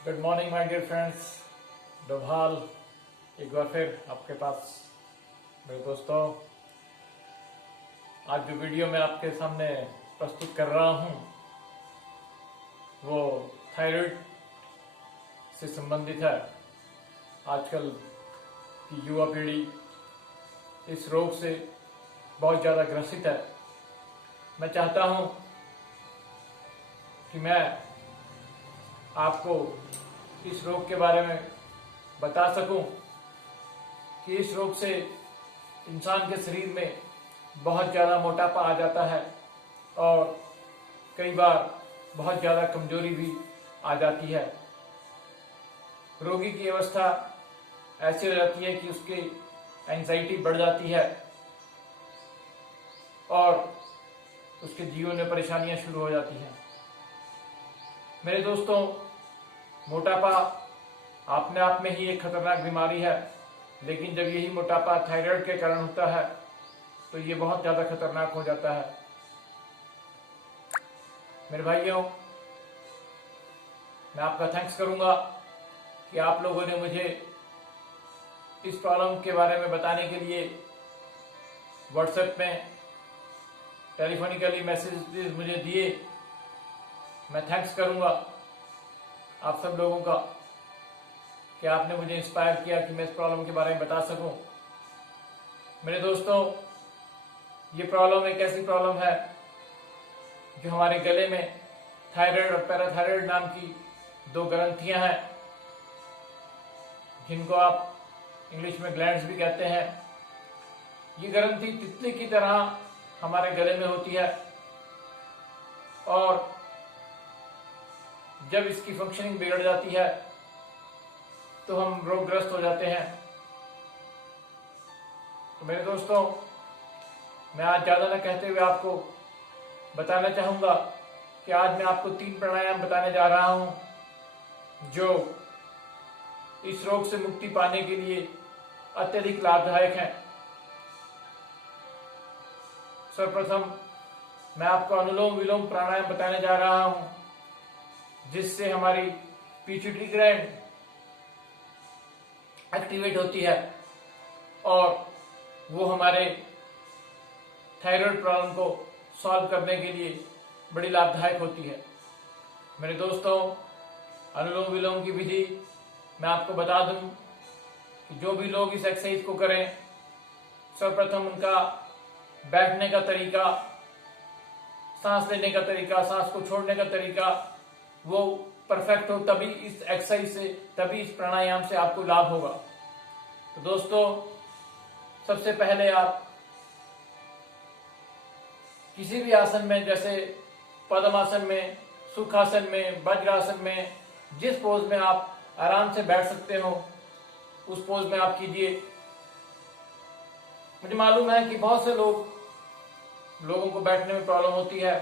Good morning my dear friends. Doval एक बार फिर आपके पास। मेरे दोस्तों, आज जो वीडियो मैं आपके सामने प्रस्तुत कर रहा हूं वो थायराइड से संबंधित है। आजकल की युवा पीढ़ी इस रोग से बहुत ज़्यादा ग्रसित है। मैं चाहता हूं कि मैं आपको इस रोग के बारे में बता सकूं कि इस रोग से इंसान के शरीर में बहुत ज़्यादा मोटापा आ जाता है और कई बार बहुत ज़्यादा कमजोरी भी आ जाती है। रोगी की अवस्था ऐसी हो जाती है कि उसकी एंजाइटी बढ़ जाती है और उसके जीवन में परेशानियां शुरू हो जाती हैं। मेरे दोस्तों, मोटापा अपने आप में ही एक खतरनाक बीमारी है, लेकिन जब यही मोटापा थायराइड के कारण होता है तो ये बहुत ज़्यादा खतरनाक हो जाता है। मेरे भाइयों, मैं आपका थैंक्स करूंगा कि आप लोगों ने मुझे इस प्रॉब्लम के बारे में बताने के लिए व्हाट्सएप में टेलीफोनिकली मैसेज मुझे दिए। मैं थैंक्स करूंगा आप सब लोगों का कि आपने मुझे इंस्पायर किया कि मैं इस प्रॉब्लम के बारे में बता सकूं। मेरे दोस्तों, ये प्रॉब्लम एक ऐसी प्रॉब्लम है जो हमारे गले में थायराइड और पैराथायराइड नाम की दो ग्रंथियां हैं, जिनको आप इंग्लिश में ग्लैंड्स भी कहते हैं। ये ग्रंथि तितली की तरह हमारे गले में होती है और जब इसकी फंक्शनिंग बिगड़ जाती है तो हम रोगग्रस्त हो जाते हैं। तो मेरे दोस्तों, मैं आज ज़्यादा न कहते हुए आपको बताना चाहूँगा कि आज मैं आपको 3 प्राणायाम बताने जा रहा हूँ जो इस रोग से मुक्ति पाने के लिए अत्यधिक लाभदायक हैं। सर्वप्रथम मैं आपको अनुलोम विलोम प्राणायाम बताने जा रहा हूँ, जिससे हमारी पिट्यूटरी ग्लैंड एक्टिवेट होती है और वो हमारे थायराइड प्रॉब्लम को सॉल्व करने के लिए बड़ी लाभदायक होती है। मेरे दोस्तों, अनुलोम विलोम की विधि मैं आपको बता दूं कि जो भी लोग इस एक्सरसाइज को करें, सर्वप्रथम उनका बैठने का तरीका, सांस लेने का तरीका, सांस को छोड़ने का तरीका वो परफेक्ट हो, तभी इस एक्सरसाइज से, तभी इस प्राणायाम से आपको लाभ होगा। तो दोस्तों, सबसे पहले आप किसी भी आसन में, जैसे पद्मासन में, सुखासन में, वज्रासन में, जिस पोज में आप आराम से बैठ सकते हो उस पोज में आप कीजिए। मुझे मालूम है कि बहुत से लोगों को बैठने में प्रॉब्लम होती है,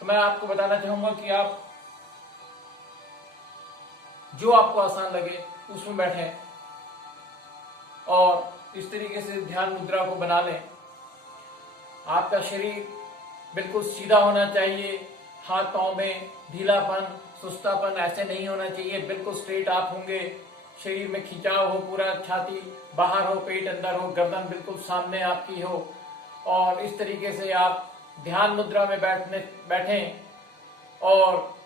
तो मैं आपको बताना चाहूंगा कि आप जो आपको आसान लगे उसमें बैठें और इस तरीके से ध्यान मुद्रा को बना लें। आपका शरीर बिल्कुल सीधा होना चाहिए, हाथ पांव में ढीलापन, सुस्तापन ऐसे नहीं होना चाहिए, बिल्कुल स्ट्रेट आप होंगे। शरीर में खिंचाव हो, पूरा छाती बाहर हो, पेट अंदर हो, गर्दन बिल्कुल सामने आपकी हो और इस तरीके से आप ध्यान मुद्रा में बैठें और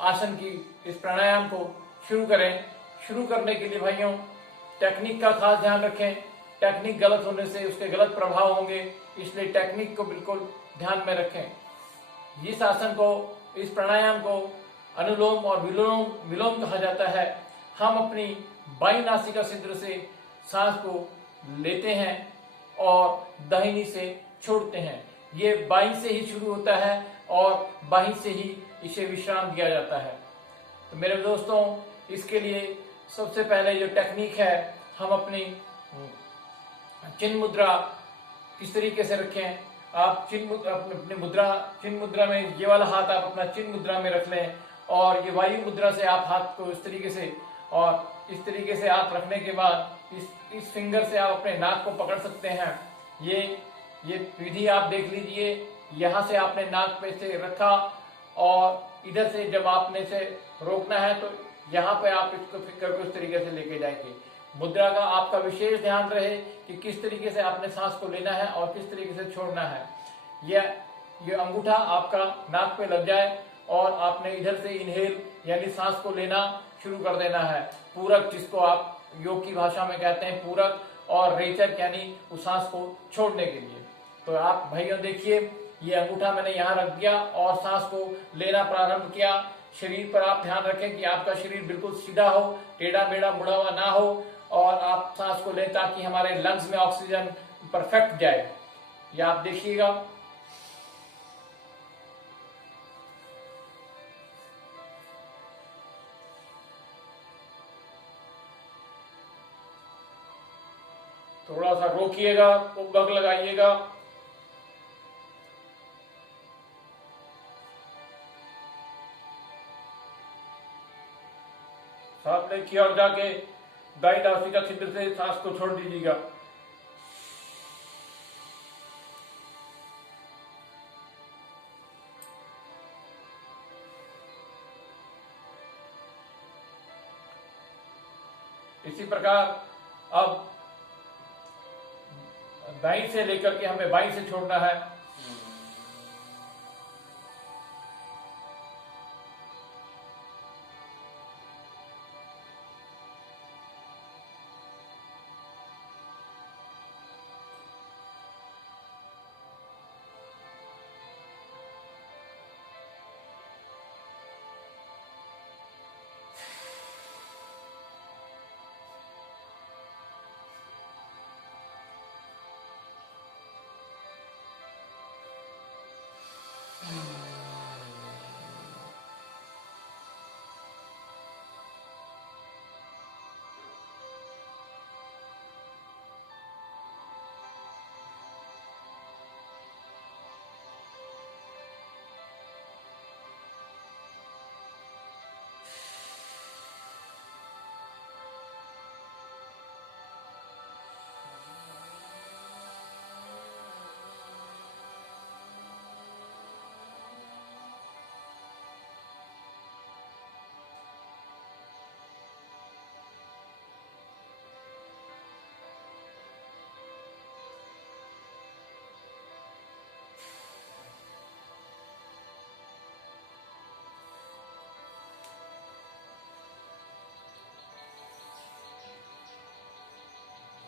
आसन की इस प्राणायाम को शुरू करें। शुरू करने के लिए भाइयों, टेक्निक का खास ध्यान रखें। टेक्निक गलत होने से उसके गलत प्रभाव होंगे, इसलिए टेक्निक को बिल्कुल ध्यान में रखें। इस आसन को, इस प्राणायाम को अनुलोम और विलोम कहा जाता है। हम अपनी बाईं नासिका छिद्र से सांस को लेते हैं और दाहिनी से छोड़ते हैं। ये बाईं से ही शुरू होता है और बाईं से ही इसे विश्राम दिया जाता है। तो मेरे दोस्तों, इसके लिए सबसे पहले जो टेक्निक है, हम अपनी चिन्ह मुद्रा किस तरीके से रखें। आप अपनी चिन्ह मुद्रा में, ये वाला हाथ आप अपना चिन्ह मुद्रा में रख लें और ये वायु मुद्रा से आप हाथ को इस तरीके से, और इस तरीके से आप रखने के बाद इस फिंगर से आप अपने नाक को पकड़ सकते हैं। ये विधि आप देख लीजिए। यहाँ से आपने नाक पे से रखा और इधर से जब आपने से रोकना है तो यहाँ पे आप इसको फिक्र को इस तरीके से लेके जाएंगे। मुद्रा का आपका विशेष ध्यान रहे कि किस तरीके से आपने सांस को लेना है और किस तरीके से छोड़ना है। ये अंगूठा आपका नाक पे लग जाए और आपने इधर से इनहेल यानी सांस को लेना शुरू कर देना है। पूरक, जिसको आप योग की भाषा में कहते हैं पूरक, और रेचक यानी उस सांस को छोड़ने के लिए। तो आप भाइयों देखिए, ये अंगूठा मैंने यहाँ रख दिया और सांस को लेना प्रारंभ किया। शरीर पर आप ध्यान रखें कि आपका शरीर बिल्कुल सीधा हो, टेढ़ा मेढ़ा मुड़ा हुआ ना हो, और आप सांस को लें ताकि हमारे लंग्स में ऑक्सीजन परफेक्ट जाए। ये आप देखिएगा। थोड़ा सा रोकिएगा, कुंभक लगाइएगा। सामने की ओर जाके दाईं नासिका छिद्र से सांस को छोड़ दीजिएगा। इसी प्रकार अब दाईं से लेकर के हमें बाईं से छोड़ना है।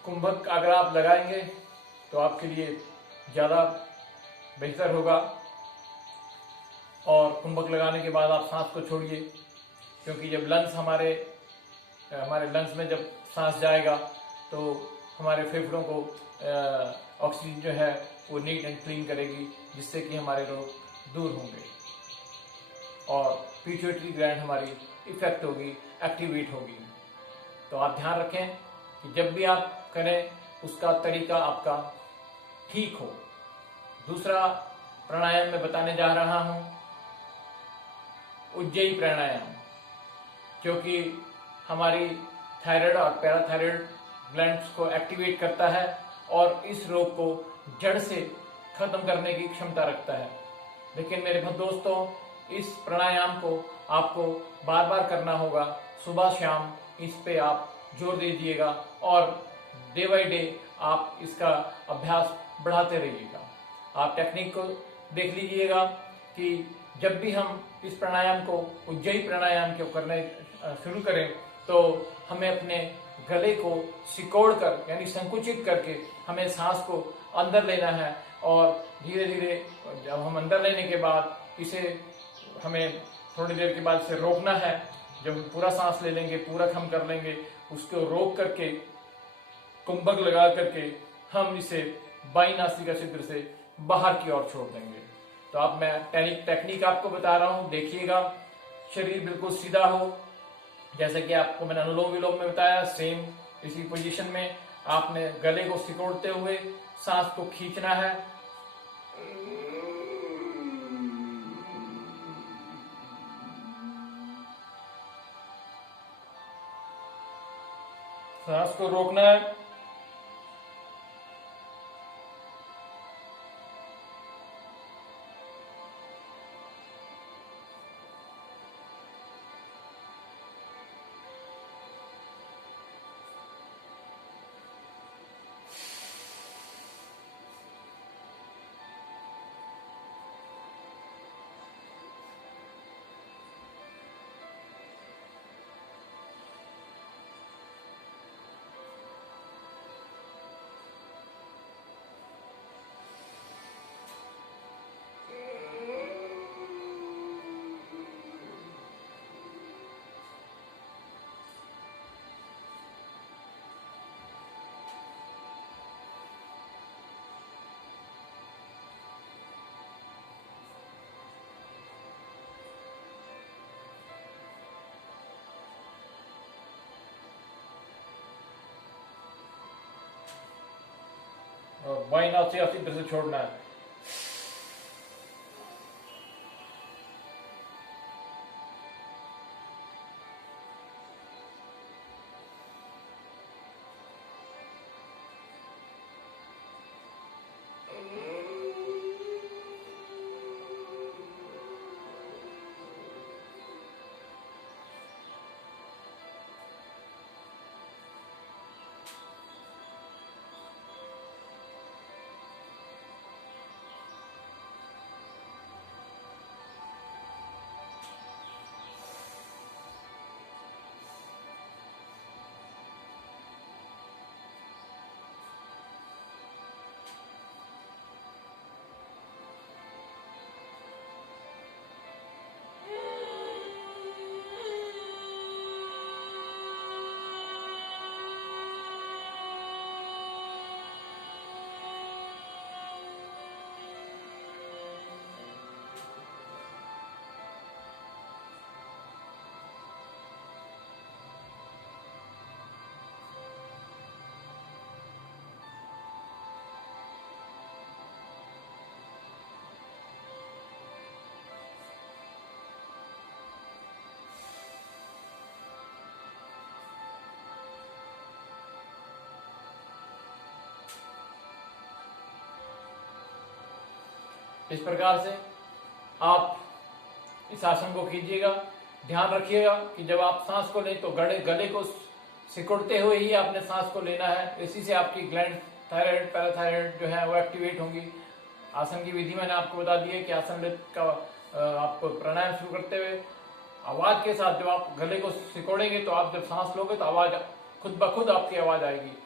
कुंभक अगर आप लगाएंगे तो आपके लिए ज़्यादा बेहतर होगा। और कुंभक लगाने के बाद आप सांस को छोड़िए, क्योंकि जब हमारे लंग्स में जब सांस जाएगा तो हमारे फेफड़ों को ऑक्सीजन जो है वो नीट एंड क्लीन करेगी, जिससे कि हमारे रोग दूर होंगे और पिट्यूटरी ग्लैंड हमारी इफेक्ट होगी, एक्टिवेट होगी। तो आप ध्यान रखें कि जब भी आप करें उसका तरीका आपका ठीक हो। दूसरा प्राणायाम मैं बताने जा रहा हूं, उज्जयी प्राणायाम, क्योंकि हमारी थायराइड और पैराथायराइड ग्लैंड्स को एक्टिवेट करता है और इस रोग को जड़ से खत्म करने की क्षमता रखता है। लेकिन मेरे दोस्तों, इस प्राणायाम को आपको बार बार करना होगा, सुबह शाम इस पे आप जोर दीजिएगा और डे बाय डे आप इसका अभ्यास बढ़ाते रहिएगा। आप टेक्निक को देख लीजिएगा कि जब भी हम इस प्राणायाम को, उज्जयी प्राणायाम को करने शुरू करें तो हमें अपने गले को सिकोड़ कर यानी संकुचित करके हमें सांस को अंदर लेना है, और धीरे धीरे जब हम अंदर लेने के बाद इसे हमें थोड़ी देर के बाद इसे रोकना है। जब पूरा सांस ले लेंगे, पूरक हम कर लेंगे, उसको रोक करके कुंभक लगा करके हम इसे बाईं नासिका छिद्र से बाहर की ओर छोड़ देंगे। तो अब मैं टेक्निक आपको बता रहा हूं, देखिएगा। शरीर बिल्कुल सीधा हो, जैसे कि आपको मैंने अनुलोम विलोम में बताया, सेम इसी पोजीशन में आपने गले को सिकोड़ते हुए सांस को खींचना है। सांस को रोकना है। और बाई नाक से अच्छी तरह से छोड़ना है। इस प्रकार से आप इस आसन को कीजिएगा। ध्यान रखिएगा कि जब आप सांस को लें तो गले को सिकुड़ते हुए ही आपने सांस को लेना है। इसी से आपकी ग्लैंड थायराइड पैराथायराइड जो है वो एक्टिवेट होंगी। आसन की विधि मैंने आपको बता दी है कि आसन का आप प्राणायाम शुरू करते हुए आवाज के साथ जब आप गले को सिकोड़ेंगे तो आप जब सांस लोगे तो आवाज खुद ब खुद आपकी आवाज आएगी।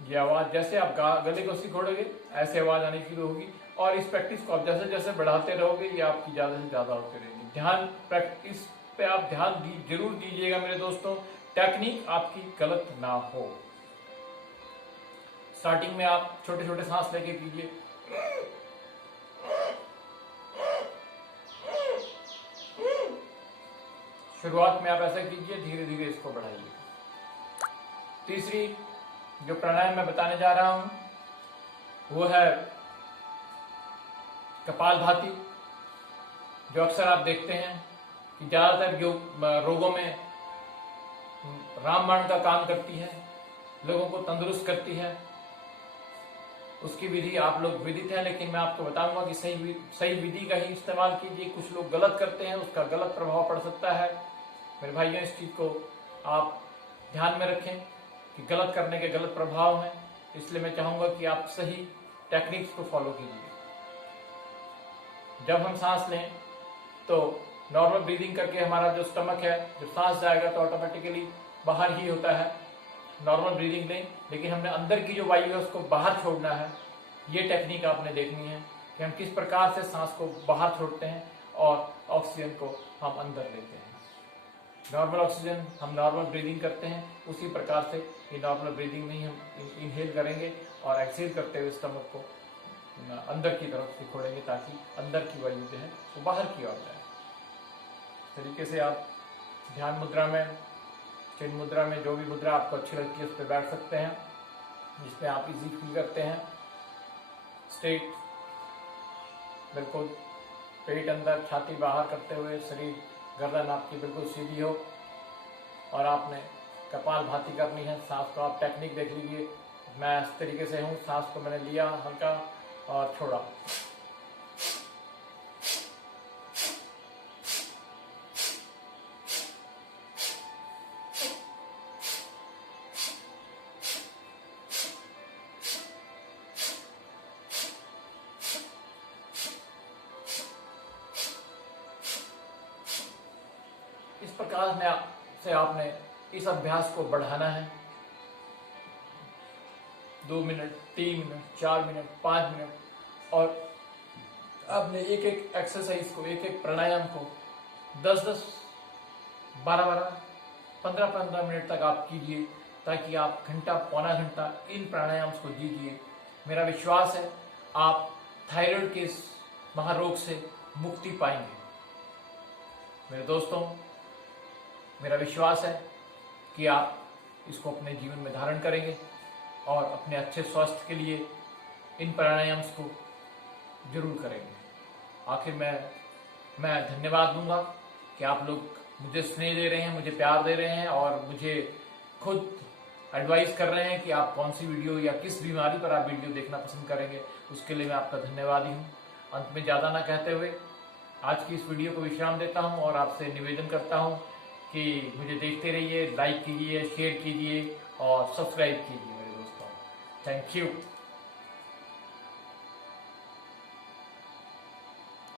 ये आवाज जैसे आप गले को सिकोड़ोगे ऐसे आवाज आनी शुरू होगी। और इस प्रैक्टिस को आप जैसे जैसे बढ़ाते रहोगे ये आपकी ज्यादा से ज्यादा होती रहेगी। ध्यान प्रैक्टिस पे आप ध्यान जरूर दीजिएगा मेरे दोस्तों, टेक्निक आपकी गलत ना हो। स्टार्टिंग में आप छोटे छोटे सांस लेके कीजिए। शुरुआत में आप ऐसा कीजिए, धीरे धीरे इसको बढ़ाइए। तीसरी जो प्राणायाम मैं बताने जा रहा हूं वो है कपालभाति, जो अक्सर आप देखते हैं कि ज्यादातर जो रोगों में रामबाण का काम करती है, लोगों को तंदुरुस्त करती है। उसकी विधि आप लोग विदित है, लेकिन मैं आपको बताऊंगा कि सही विधि का ही इस्तेमाल कीजिए। कुछ लोग गलत करते हैं, उसका गलत प्रभाव पड़ सकता है। मेरे भाइयों, इस चीज को आप ध्यान में रखें कि गलत करने के गलत प्रभाव हैं। इसलिए मैं चाहूंगा कि आप सही टेक्निक्स को फॉलो कीजिए। जब हम सांस लें तो नॉर्मल ब्रीदिंग करके हमारा जो स्टमक है, जब सांस जाएगा तो ऑटोमेटिकली बाहर ही होता है। नॉर्मल ब्रीदिंग लें, लेकिन हमने अंदर की जो वायु है उसको बाहर छोड़ना है। ये टेक्निक आपने देखनी है कि हम किस प्रकार से सांस को बाहर छोड़ते हैं और ऑक्सीजन को हम अंदर लेते हैं। नॉर्मल ऑक्सीजन हम नॉर्मल ब्रीदिंग करते हैं, उसी प्रकार से ये नॉर्मल ब्रीदिंग में ही हम इनहेल करेंगे और एक्सहेल करते हुए स्टमक को अंदर की तरफ सिकोड़ेंगे ताकि अंदर की वायु जो है वो बाहर की ओर जाए। इस तरीके से आप ध्यान मुद्रा में, चिन्ह मुद्रा में, जो भी मुद्रा आपको अच्छी लगती है उस पर बैठ सकते हैं, जिसमें आप इजी फील करते हैं। स्ट्रेट बिल्कुल पेट अंदर, छाती बाहर करते हुए, शरीर गर्दन आपकी बिल्कुल सीधी हो और आपने कपालभाति करनी है। सांस को आप टेक्निक देख लीजिए। मैं इस तरीके से हूँ, सांस को मैंने लिया हल्का और छोड़ा। इस प्रकार से आपने इस अभ्यास को बढ़ाना है। 2 मिनट, 3 मिनट, 4 मिनट, 5 मिनट, और आपने एक एक एक्सरसाइज को, एक एक प्राणायाम को 10-10, 12-12, 15-15 मिनट तक आप कीजिए, ताकि आप घंटा, पौना घंटा इन प्राणायाम को दीजिए। मेरा विश्वास है आप थायराइड के इस महारोग से मुक्ति पाएंगे। मेरे दोस्तों, मेरा विश्वास है कि आप इसको अपने जीवन में धारण करेंगे और अपने अच्छे स्वास्थ्य के लिए इन प्राणायाम को जरूर करेंगे। आखिर मैं धन्यवाद दूंगा कि आप लोग मुझे स्नेह दे रहे हैं, मुझे प्यार दे रहे हैं और मुझे खुद एडवाइस कर रहे हैं कि आप कौन सी वीडियो या किस बीमारी पर आप वीडियो देखना पसंद करेंगे। उसके लिए मैं आपका धन्यवादी हूँ। अंत में ज़्यादा ना कहते हुए आज की इस वीडियो को विश्राम देता हूँ और आपसे निवेदन करता हूँ कि मुझे देखते रहिए, लाइक कीजिए, शेयर कीजिए और सब्सक्राइब कीजिए मेरे दोस्तों। Thank you.